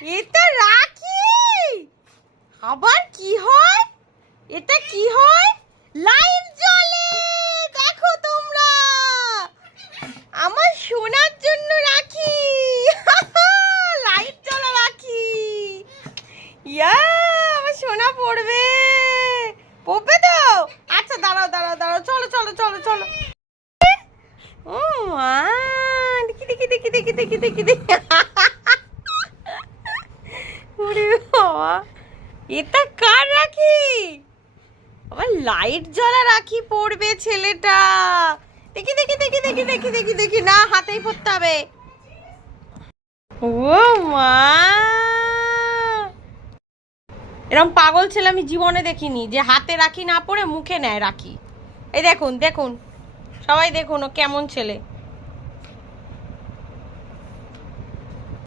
এটা রাখি। আবার কি হয়? এটা কি হয়? লাইট জ্বলে। দেখো তোমরা, আমার সোনার জন্য রাখি। লাইট জ্বলা রাখি। ইয়া, আমার সোনা পড়বে। পড়বে তো? আচ্ছা দাঁড়াও দাঁড়াও দাঁড়াও, চলো চলো চলো চলো। ও মা, দেখি দেখি দেখি দেখি দেখি দেখি দেখি। ওরে বাবা, এটা কার রাখি? আবার লাইট জ্বলা রাখি পড়বে ছেলেটা। দেখি দেখি দেখি দেখি দেখি দেখি দেখি, না হাতেই পড়তে হবে। ও মা, এরকম পাগল ছেলে আমি জীবনে দেখিনি, যে হাতে রাখি না পড়ে মুখে নেয় রাখি। এই দেখুন দেখুন, সবাই দেখুন ও কেমন ছেলে।